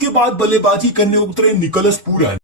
इसके बाद बल्लेबाजी करने उतरे निकोलस पूरन।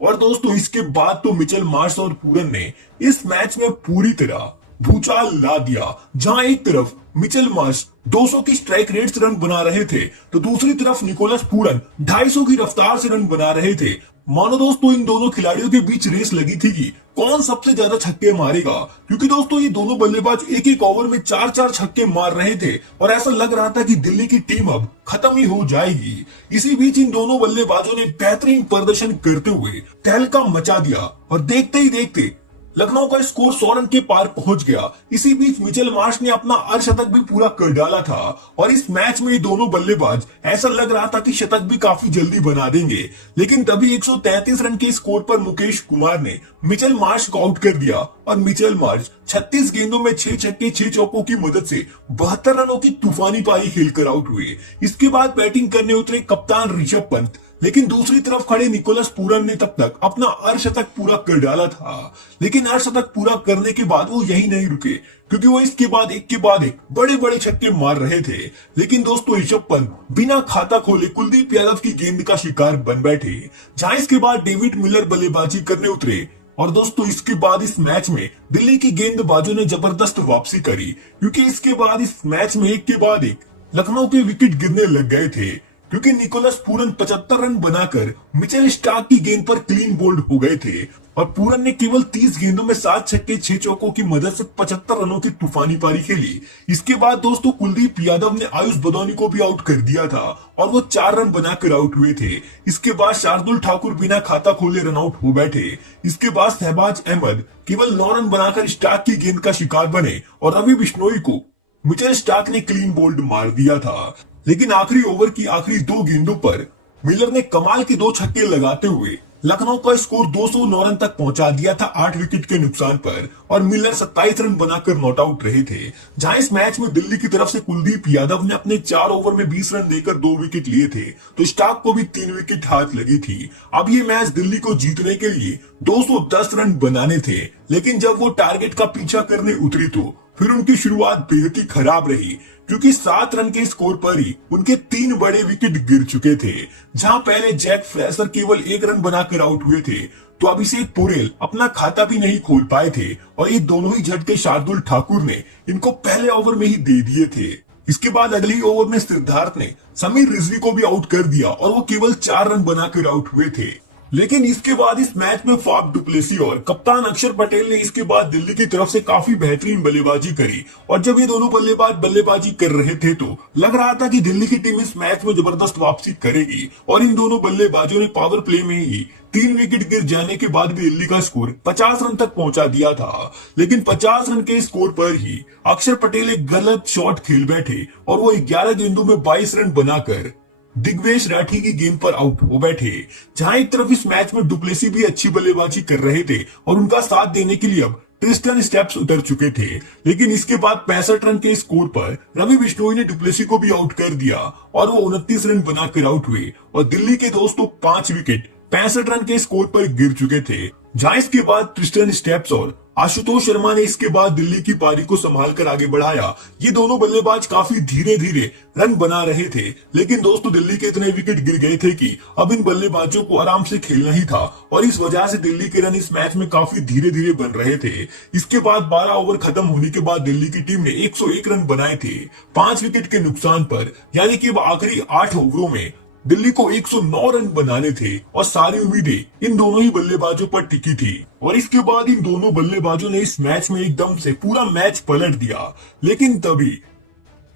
और दोस्तों इसके बाद तो मिचेल मार्श और पूरन ने इस मैच में पूरी तरह भूचाल ला दिया, जहां एक तरफ मिचेल मार्श 200 की स्ट्राइक रेट से रन बना रहे थे तो दूसरी तरफ निकोलस पूरन 250 की रफ्तार से रन बना रहे थे। मानो दोस्तों इन दोनों खिलाड़ियों के बीच रेस लगी थी कि कौन सबसे ज्यादा छक्के मारेगा, क्योंकि दोस्तों ये दोनों बल्लेबाज एक एक ओवर में 4-4 छक्के मार रहे थे और ऐसा लग रहा था कि दिल्ली की टीम अब खत्म ही हो जाएगी। इसी बीच इन दोनों बल्लेबाजों ने बेहतरीन प्रदर्शन करते हुए तहलका मचा दिया और देखते ही देखते लखनऊ का स्कोर 100 रन के पार पहुंच गया। इसी बीच मिचेल मार्श ने अपना अर्धशतक भी पूरा कर डाला था और इस मैच में ये दोनों बल्लेबाज ऐसा लग रहा था कि शतक भी काफी जल्दी बना देंगे, लेकिन तभी 133 रन के स्कोर पर मुकेश कुमार ने मिचेल मार्श को आउट कर दिया और मिचेल मार्श 36 गेंदों में 6 छक्के 6 चौकों की मदद से 72 रनों की तूफानी पारी खेलकर आउट हुए। इसके बाद बैटिंग करने उतरे कप्तान ऋषभ पंत, लेकिन दूसरी तरफ खड़े निकोलस पूरन ने तब तक अपना अर्धशतक पूरा कर डाला था। लेकिन अर्धशतक पूरा करने के बाद वो यही नहीं रुके, क्योंकि वो इसके बाद एक के बाद एक बड़े बड़े छक्के मार रहे थे। लेकिन दोस्तों ऋषभ पंत बिना खाता खोले कुलदीप यादव की गेंद का शिकार बन बैठे, जहां इसके बाद डेविड मिलर बल्लेबाजी करने उतरे। और दोस्तों इसके बाद इस मैच में दिल्ली की गेंदबाजों ने जबरदस्त वापसी करी, क्योंकि इसके बाद इस मैच में एक के बाद एक लखनऊ के विकेट गिरने लग गए थे, क्योंकि निकोलस पूरन 75 रन बनाकर मिचेल स्टार्क की गेंद पर क्लीन बोल्ड हो गए थे और पूरन ने केवल 30 गेंदों में 7 छक्के 6 चौकों की मदद से 75 रनों की तूफानी पारी खेली। इसके बाद दोस्तों कुलदीप यादव ने आयुष बदौनी को भी आउट कर दिया था और वो 4 रन बनाकर आउट हुए थे। इसके बाद शार्दुल ठाकुर बिना खाता खोले रन आउट हो बैठे। इसके बाद शहबाज अहमद केवल 9 रन बनाकर स्टार्क की गेंद का शिकार बने और रवि बिश्नोई को मिचेल स्टार्क ने क्लीन बोल्ड मार दिया था। लेकिन आखिरी ओवर की आखिरी 2 गेंदों पर मिलर ने कमाल के 2 छक्के लगाते हुए लखनऊ का स्कोर 209 रन तक पहुंचा दिया था 8 विकेट के नुकसान पर और मिलर 27 रन बनाकर नॉट आउट रहे थे। जहां इस मैच में दिल्ली की तरफ से कुलदीप यादव ने अपने 4 ओवर में 20 रन देकर 2 विकेट लिए थे, तो स्टार्क को भी 3 विकेट हाथ लगी थी। अब ये मैच दिल्ली को जीतने के लिए 210 रन बनाने थे, लेकिन जब वो टारगेट का पीछा करने उतरी तो फिर उनकी शुरुआत बेहद ही खराब रही, क्योंकि 7 रन के स्कोर पर ही उनके 3 बड़े विकेट गिर चुके थे। जहां पहले जैक फ्रेशर केवल 1 रन बनाकर आउट हुए थे, तो अभिषेक पोरेल अपना खाता भी नहीं खोल पाए थे और ये दोनों ही झटके शार्दुल ठाकुर ने इनको पहले ओवर में ही दे दिए थे। इसके बाद अगले ओवर में सिद्धार्थ ने समीर रिजवी को भी आउट कर दिया और वो केवल 4 रन बनाकर आउट हुए थे। लेकिन इसके बाद इस मैच में फाफ डुप्लेसी और कप्तान अक्षर पटेल ने इसके बाद दिल्ली की तरफ से काफी बेहतरीन बल्लेबाजी करी और जब ये दोनों बल्लेबाज बल्लेबाजी कर रहे थे तो लग रहा था कि दिल्ली की टीम इस मैच में जबरदस्त वापसी करेगी और इन दोनों बल्लेबाजों ने पावर प्ले में ही 3 विकेट गिर जाने के बाद भी दिल्ली का स्कोर 50 रन तक पहुंचा दिया था। लेकिन 50 रन के स्कोर पर ही अक्षर पटेल एक गलत शॉट खेल बैठे और वो 11 गेंदों में 22 रन बनाकर दिग्वेश राठी की गेंद पर आउट हो बैठे। जहां एक तरफ इस मैच में डुप्लेसी भी अच्छी बल्लेबाजी कर रहे थे और उनका साथ देने के लिए अब ट्रिस्टन स्टेप्स उतर चुके थे, लेकिन इसके बाद 65 रन के स्कोर पर रवि बिश्नोई ने डुप्लेसी को भी आउट कर दिया और वो 29 रन बनाकर आउट हुए और दिल्ली के दोस्तों 5 विकेट 65 रन के स्कोर पर गिर चुके थे। जहां इसके बाद ट्रिस्टन स्टेप्स और आशुतोष शर्मा ने इसके बाद दिल्ली की पारी को संभालकर आगे बढ़ाया। ये दोनों बल्लेबाज काफी धीरे धीरे रन बना रहे थे, लेकिन दोस्तों दिल्ली के इतने विकेट गिर गए थे कि अब इन बल्लेबाजों को आराम से खेलना ही था और इस वजह से दिल्ली के रन इस मैच में काफी धीरे धीरे बन रहे थे। इसके बाद 12 ओवर खत्म होने के बाद दिल्ली की टीम ने 101 रन बनाए थे 5 विकेट के नुकसान पर, यानी कि आखिरी 8 ओवरों में दिल्ली को 109 रन बनाने थे और सारी उम्मीदें इन दोनों ही बल्लेबाजों पर टिकी थी। और इसके बाद इन दोनों बल्लेबाजों ने इस मैच में एकदम से पूरा मैच पलट दिया। लेकिन तभी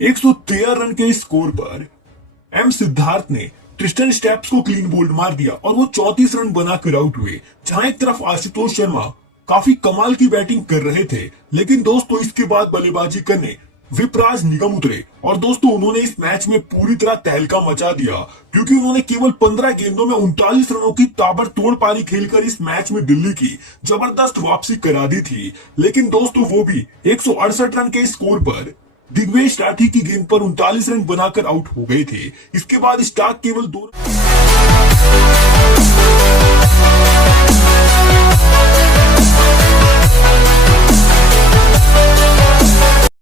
113 रन के स्कोर पर एम सिद्धार्थ ने ट्रिस्टन स्टेप्स को क्लीन बोल्ड मार दिया और वो 34 रन बनाकर आउट हुए। जहां एक तरफ आशुतोष शर्मा काफी कमाल की बैटिंग कर रहे थे, लेकिन दोस्तों इसके बाद बल्लेबाजी करने विपराज निगम उतरे और दोस्तों उन्होंने इस मैच में पूरी तरह तहलका मचा दिया, क्योंकि उन्होंने केवल 15 गेंदों में 39 रनों की ताबड़तोड़ पारी खेलकर इस मैच में दिल्ली की जबरदस्त वापसी करा दी थी। लेकिन दोस्तों वो भी 168 रन के स्कोर पर दिग्वेश राठी की गेंद पर 39 रन बनाकर आउट हो गए थे। इसके बाद स्टार्क केवल 2